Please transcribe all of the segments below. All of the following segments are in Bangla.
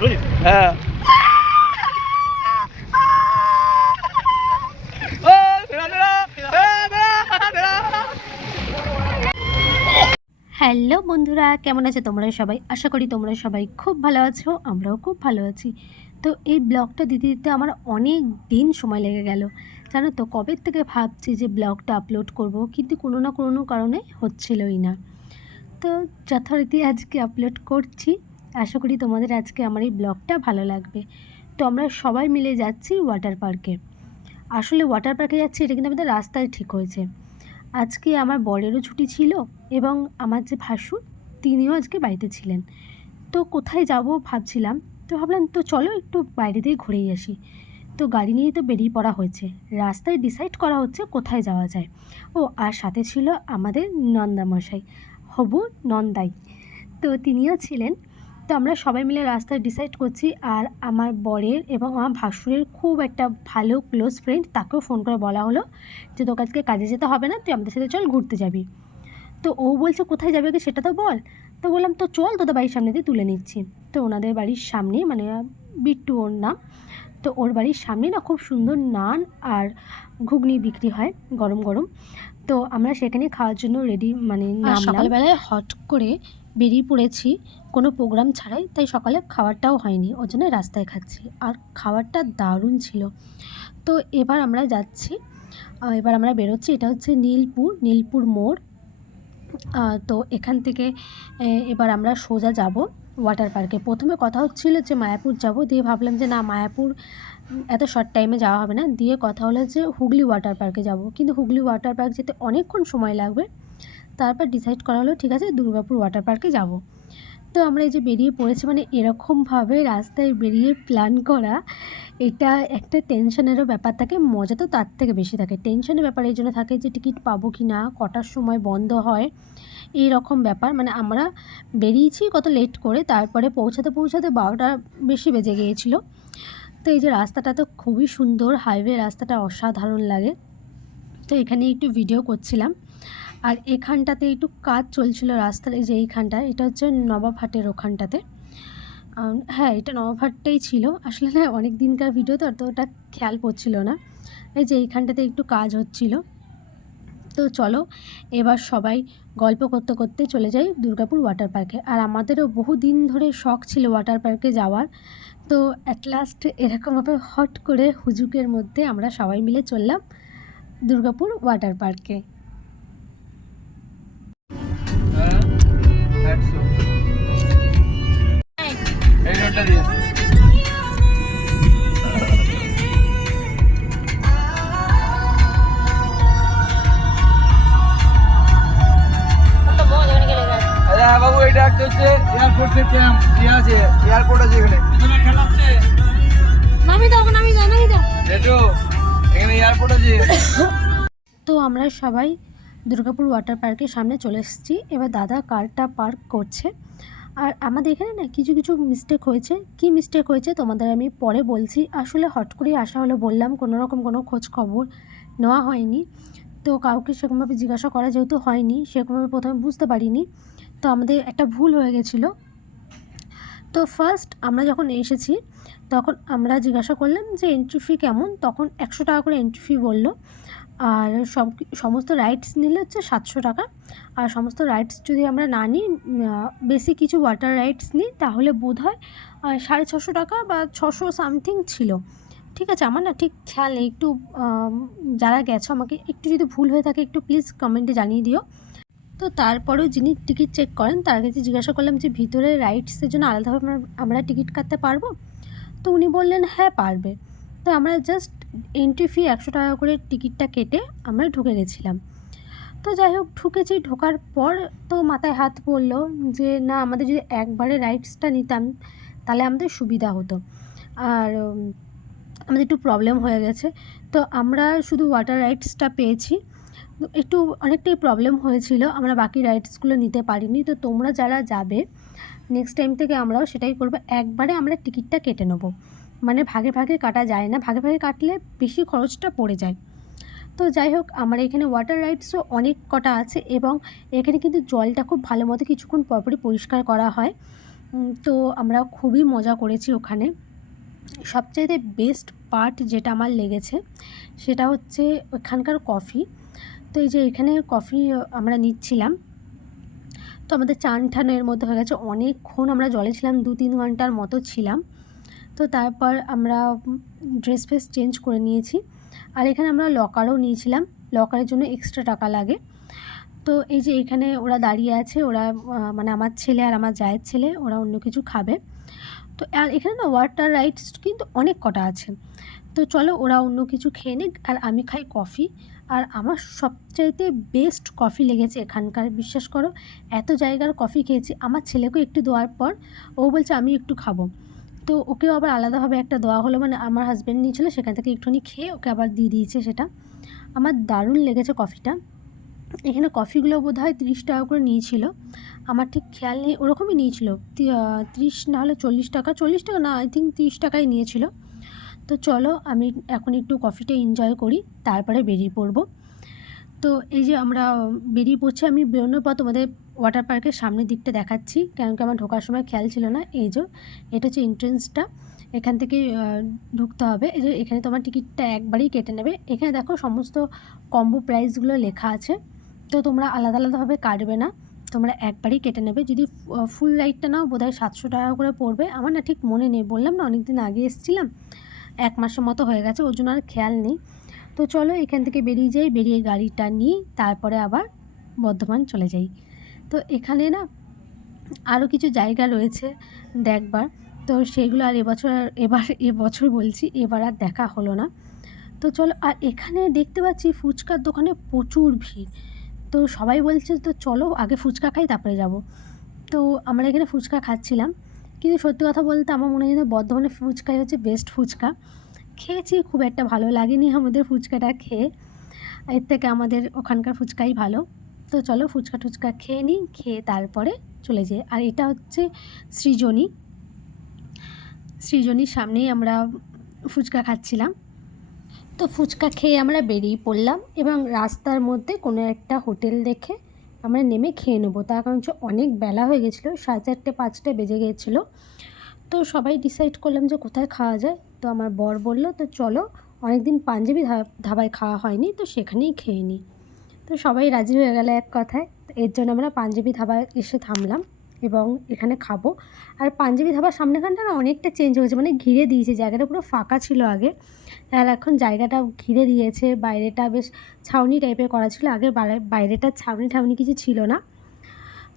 হ্যাঁ হ্যালো বন্ধুরা, কেমন আছে তোমরা সবাই? আশা করি তোমরা সবাই খুব ভালো আছো, আমরাও খুব ভালো আছি। তো এই ব্লগটা দিতে দিতে আমার অনেক দিন সময় লেগে গেল, জানো তো। কবে থেকে ভাবছি যে ব্লগটা আপলোড করব, কিন্তু কোনো না কোনো কারণে হচ্ছিলই না। তো যথারীতি আজকে আপলোড করছি। আশা করি তোমাদের আজকে আমার এই ব্লগটা ভালো লাগবে। তো আমরা সবাই মিলে যাচ্ছি ওয়াটার পার্কে। আসলে ওয়াটার পার্কে যাচ্ছি এটা কিন্তু আমাদের রাস্তায় ঠিক হয়েছে। আজকে আমার বরেরও ছুটি ছিল এবং আমার যে ভাসুর তিনিও আজকে বাড়িতে ছিলেন। তো কোথায় যাব ভাবছিলাম, তো ভাবলাম তো চলো একটু বাইরে দিয়ে ঘুরেই আসি। তো গাড়ি নিয়েই তো বেরিয়ে পড়া হয়েছে, রাস্তায় ডিসাইড করা হচ্ছে কোথায় যাওয়া যায়। ও আর সাথে ছিল আমাদের নন্দামশাই, হবু নন্দাই, তো তিনিও ছিলেন। তো আমরা সবাই মিলে রাস্তায় ডিসাইড করছি। আর আমার বরের এবং আমার ভাসুরের খুব একটা ভালো ক্লোজ ফ্রেন্ড, তাকেও ফোন করে বলা হলো যে তোকে আজকে কাজে যেতে হবে না, তুই আমাদের সাথে চল ঘুরতে যাবি। তো ও বলছে কোথায় যাবে কি সেটা তো বল। তো বললাম তো চল, তোদের বাড়ির সামনে দিয়ে তুলে নিচ্ছি। তো ওনাদের বাড়ির সামনে, মানে বিট্টু ওর নাম, তো ওর বাড়ির সামনে না খুব সুন্দর নান আর ঘুগনি বিক্রি হয় গরম গরম। তো আমরা সেখানে খাওয়ার জন্য রেডি, মানে সকালবেলায় হট করে বেরিয়ে পড়েছি কোনো প্রোগ্রাম ছাড়াই, তাই সকালে খাবারটাও হয়নি, ওর জন্য রাস্তায় খাচ্ছি। আর খাবারটা দারুণ ছিল। তো এবার আমরা যাচ্ছি, এবার আমরা বেরোচ্ছি। এটা হচ্ছে নীলপুর মোড়। তো এখান থেকে এবার আমরা সোজা যাব ওয়াটার পার্কে। প্রথমে কথা হচ্ছিল যে মায়াপুর যাব, দিয়ে ভাবলাম যে না, মায়াপুর এত শর্ট টাইমে যাওয়া হবে না। দিয়ে কথা হলো যে হুগলি ওয়াটার পার্কে যাব, কিন্তু হুগলি ওয়াটার পার্ক যেতে অনেকক্ষণ সময় লাগবে। তারপর ডিসাইড করা হলো ঠিক আছে দুর্গাপুর ওয়াটার পার্কে যাব। তো আমরা এই যে বেরিয়ে পড়েছি, মানে এরকমভাবে রাস্তায় বেরিয়ে প্ল্যান করা, এটা একটা টেনশনেরও ব্যাপার থাকে, মজা তো তার থেকে বেশি থাকে। টেনশনের ব্যাপার এই জন্য থাকে যে টিকিট পাবো কি না, কটার সময় বন্ধ হয়, এই রকম ব্যাপার। মানে আমরা বেরিয়েছি কত লেট করে, তারপরে পৌঁছাতে 12টা বেশি বেজে গিয়েছিল। তো এই যে রাস্তাটা তো খুবই সুন্দর, হাইওয়ে রাস্তাটা অসাধারণ লাগে। তো এখানে একটু ভিডিও করছিলাম। আর এখানটাতে একটু কাজ চলছিল রাস্তার, এই যে এইখানটায়, এটা হচ্ছে নবাবহাটের ওখানটাতে। হ্যাঁ, এটা নবাবহাটটাই ছিল আসলে। না, অনেক দিনকার ভিডিও তো ওটা খেয়াল পড়ছিল না। এই যে এইখানটাতে একটু কাজ হচ্ছিল। তো চলো এবার সবাই গল্প করতে করতে চলে যাই দুর্গাপুর ওয়াটার পার্কে। আর আমাদেরও বহু দিন ধরে শখ ছিল ওয়াটার পার্কে যাওয়ার। তো অ্যাট লাস্ট এরকমভাবে হট করে হুজুকের মধ্যে আমরা সবাই মিলে চললাম দুর্গাপুর ওয়াটার পার্কে। বাবু এটা একটা হচ্ছে এয়ারপোর্টের ক্যাম্প, ঠিক আছে? এয়ারপোর্ট আছে এখানে, পিছনে খেলা হচ্ছে। নামি দাও দেখো এখানে এয়ারপোর্ট আছে। তো আমরা সবাই দুর্গাপুর ওয়াটার পার্কের সামনে চলে এসেছি। এবার দাদা কারটা পার্ক করছে। আর আমাদের এখানে না কিছু কিছু মিস্টেক হয়েছে। কি মিস্টেক হয়েছে তোমাদের আমি পরে বলছি। আসলে হট করেই আসা হলো, বললাম কোনো রকম কোনো খোঁজ খবর নেওয়া হয়নি। তো কাউকে সেরকমভাবে জিজ্ঞাসা করা যেহেতু হয়নি, সেরকমভাবে প্রথমে বুঝতে পারিনি। তো আমাদের একটা ভুল হয়ে গেছিলো। তো ফার্স্ট আমরা যখন এসেছি তখন আমরা জিজ্ঞাসা করলাম যে এন্ট্রি ফি কেমন, তখন 100 টাকা করে এন্ট্রি ফি বললো। আর সমস্ত রাইডস নিলে হচ্ছে 700 টাকা। আর সমস্ত রাইডস যদি আমরা না নিই, বেশি কিছু ওয়াটার রাইডস নিই, তাহলে বোধ হয় 650 টাকা বা 600 সামথিং ছিল। ঠিক আছে, আমার না ঠিক খেয়াল নেই। একটু যারা গেছো আমাকে একটু যদি ভুল হয়ে থাকে একটু প্লিজ কমেন্টে জানিয়ে দিও। তো তারপরেও যিনি টিকিট চেক করেন তার কাছে জিজ্ঞাসা করলাম যে ভিতরে রাইডসের জন্য আলাদাভাবে আমরা টিকিট কাটতে পারবো? তো উনি বললেন হ্যাঁ পারবে। তো আমরা জাস্ট এন্ট্রি ফি 100 টাকা করে টিকিটটা কেটে আমরা ঢুকে গেছিলাম। তো যাই হোক, ঢুকেছি। ঢোকার পর তো মাথায় হাত পড়লো যে না, আমাদের যদি একবারে রাইডসটা নিতাম তাহলে আমাদের সুবিধা হতো। আর আমাদের একটু প্রবলেম হয়ে গেছে। তো আমরা শুধু ওয়াটার রাইডসটা পেয়েছি, একটু অনেকটাই প্রবলেম হয়েছিল, আমরা বাকি রাইডসগুলো নিতে পারিনি। তো তোমরা যারা যাবে নেক্সট টাইম থেকে আমরাও সেটাই করবো, একবারে আমরা টিকিটটা কেটে নেবো। মানে ভাগে ভাগে কাটা যায় না, ভাগে ভাগে কাটলে বেশি খরচটা পড়ে যায়। তো যাই হোক, আমার এখানে ওয়াটার রাইডসও অনেক কটা আছে এবং এখানে কিন্তু জলটা খুব ভালো মতো কিছুক্ষণ পরপরই পরিষ্কার করা হয়। তো আমরা খুবই মজা করেছি ওখানে। সবচাইতে বেস্ট পার্ট যেটা আমার লেগেছে সেটা হচ্ছে ওখানকার কফি। তো এই যে এখানে কফি আমরা নিচ্ছিলাম, তো আমাদের চান ঠান এর মধ্যে হয়ে গেছে। অনেকক্ষণ আমরা জলে ছিলাম, 2-3 ঘন্টার মতো ছিলাম। তো তারপর আমরা ড্রেস ফ্রেস চেঞ্জ করে নিয়েছি। আর এখানে আমরা লকারও নিয়েছিলাম, লকারের জন্য এক্সট্রা টাকা লাগে। তো এই যে এখানে ওরা দাঁড়িয়ে আছে, ওরা মানে আমার ছেলে আর আমার জায়ের ছেলে, ওরা অন্য কিছু খাবে। তো আর এখানে না ওয়াটার রাইডস কিন্তু অনেক কটা আছে। তো চলো ওরা অন্য কিছু খেয়ে নিক আর আমি খাই কফি। আর আমার সবচাইতে বেস্ট কফি লেগেছে এখানকার, বিশ্বাস করো। এত জায়গার কফি খেয়েছি, আমার ছেলেকেও একটু দেওয়ার পর ও বলছে আমি একটু খাবো। তো ওকেও আবার আলাদাভাবে একটা দেওয়া হলো, মানে আমার হাজব্যান্ড নিয়েছিল, সেখান থেকে একটুখানি খেয়ে ওকে আবার দিয়ে দিয়েছে সেটা। আমার দারুণ লেগেছে কফিটা। এখানে কফিগুলো বোধহয় 30 টাকা করে নিয়েছিল, আমার ঠিক খেয়াল নেই, ওরকমই নিয়েছিল 30 না হলে 40 টাকা, 40 টাকা না, আই থিঙ্ক 30 টাকাই নিয়েছিল। তো চলো আমি এখন একটু কফিটা এনজয় করি, তারপরে বেরিয়ে পড়বো। তো এই যে আমরা বেরিয়ে পড়ছি, আমি বেরোনোর পর তোমাদের ওয়াটার পার্কের সামনের দিকটা দেখাচ্ছি, কেন কি আমার ঢোকার সময় খেয়াল ছিল না। এই যে এটা হচ্ছে এন্ট্রেন্সটা, এখান থেকে ঢুকতে হবে। এই যে এখানে তোমার টিকিটটা একবারেই কেটে নেবে। এখানে দেখো সমস্ত কম্বো প্রাইসগুলো লেখা আছে, তো তোমরা আলাদা আলাদাভাবে কাটবে না, তোমরা একবারেই কেটে নেবে। যদি ফুল রাইডটা নাও বোধহয় 700 টাকা করে পড়বে, আমার না ঠিক মনে নেই, বললাম না অনেক দিন আগে এসেছিলাম, 1 মাসের মতো হয়ে গেছে, ওর জন্য আর খেয়াল নেই। তো চলো এখান থেকে বেরিয়ে যাই, বেরিয়ে গাড়িটা নিই, তারপরে আবার বর্ধমান চলে যাই। তো এখানে না আরও কিছু জায়গা রয়েছে দেখবার, তো সেগুলো আর এবছর বলছি, এবার আর দেখা হলো না। তো চলো, আর এখানে দেখতে পাচ্ছি ফুচকার দোকানে প্রচুর ভিড়। তো সবাই বলছে তো চলো আগে ফুচকা খাই তারপরে যাব। তো আমরা এখানে ফুচকা খাচ্ছিলাম, কিন্তু সত্যি কথা বলতে আমার মনে হয় যে বর্ধমানের ফুচকাই হচ্ছে বেস্ট ফুচকা। খেয়েছি, খুব একটা ভালো লাগেনি আমাদের ফুচকাটা খেয়ে, এর থেকে আমাদের ওখানকার ফুচকাই ভালো। তো চলো ফুচকা টুচকা খেয়ে নিই, খেয়ে তারপরে চলে যাই। আর এটা হচ্ছে সৃজনীর সামনেই আমরা ফুচকা খাচ্ছিলাম। তো ফুচকা খেয়ে আমরা বেরিয়ে পড়লাম এবং রাস্তার মধ্যে কোনো একটা হোটেল দেখে আমরা নেমে খেয়ে নেবো, তার কারণ হচ্ছে অনেক বেলা হয়ে গেছিলো, 4:30-5টা বেজে গিয়েছিলো। তো সবাই ডিসাইড করলাম যে কোথায় খাওয়া যায়। তো আমার বর বলল তো চলো, অনেক দিন পাঞ্জাবি ধাবায় খাওয়া হয়নি, তো সেখানেই খেয়ে নিই। তো সবাই রাজি হয়ে গেল এক কথায়। তো এর জন্য আমরা পাঞ্জাবি ধাবায় এসে থামলাম এবং এখানে খাবো। আর পাঞ্জাবি ধাবার সামনেখানটা না অনেকটা চেঞ্জ হয়েছে, মানে ঘিরে দিয়েছে, জায়গাটা পুরো ফাঁকা ছিল আগে, আর এখন জায়গাটা ঘিরে দিয়েছে। বাইরেটা বেশ ছাউনি টাইপের করা ছিল, আগে বাইরেটা ছাউনি ঠাউনি কিছু ছিল না।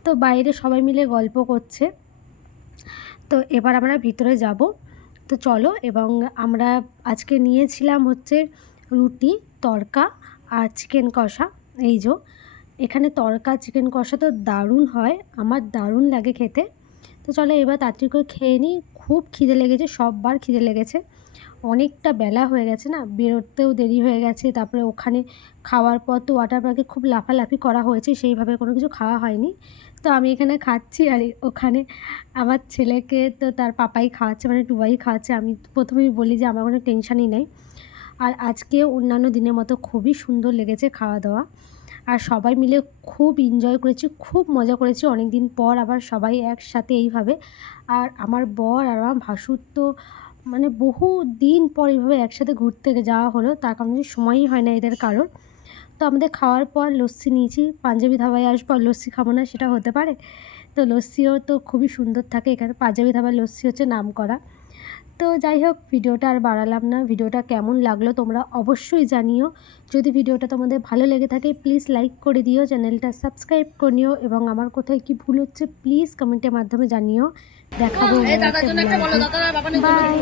তো বাইরে সবাই মিলে গল্প করছে। তো এবার আমরা ভিতরে যাব। তো চলো, এবং আমরা আজকে নিয়েছিলাম হচ্ছে রুটি, তড়কা আর চিকেন কষা। এই যে এখানে তড়কা চিকেন কষা তো দারুণ হয়, আমার দারুণ লাগে খেতে। তো চলো এবার তাড়াতাড়ি করে খেয়ে নিই, খুব খিদে লেগেছে, সববার খিদে লেগেছে, অনেকটা বেলা হয়ে গেছে না, বেরোতেও দেরি হয়ে গেছে। তারপরে ওখানে খাওয়ার পর তো ওয়াটার পার্কে খুব লাফালাফি করা হয়েছে, সেইভাবে কোনো কিছু খাওয়া হয়নি। তো আমি এখানে খাচ্ছি আর ওখানে আমার ছেলেকে তো তার পাপাই খাওয়াচ্ছে, মানে টুবাই খাওয়াচ্ছে। আমি প্রথমেই বলি যে আমার কোনো টেনশানই নেই। আর আজকে অন্যান্য দিনের মতো খুবই সুন্দর লেগেছে খাওয়া দাওয়া, আর সবাই মিলে খুব এনজয় করেছি, খুব মজা করেছি। অনেক দিন পর আবার সবাই একসাথে এইভাবে, আর আমার বর আর আমার ভাসুর তো মানে বহু দিন পর এইভাবে একসাথে ঘুরতে যাওয়া হলো, তার কারণে সময়ই হয় না এদের কারোর। তো আমাদের খাওয়ার পর লস্যি নিয়েছি, পাঞ্জাবি ধাবায় আসবো আর লস্যি খাবো না সেটা হতে পারে? তো লস্যিও তো খুবই সুন্দর থাকে এখানে, পাঞ্জাবি ধাবার লস্যি হচ্ছে নাম করা। তো যাই হোক, ভিডিওটা আর বাড়ালাম না, ভিডিওটা কেমন লাগলো তোমরা অবশ্যই জানিও। যদি ভিডিওটা তোমাদের ভালো লেগে থাকে প্লিজ লাইক করে দিও, চ্যানেলটা সাবস্ক্রাইব করে নিও, এবং আমার কোথায় কি ভুল হচ্ছে প্লিজ কমেন্টের মাধ্যমে জানিও। দেখাবো বাই।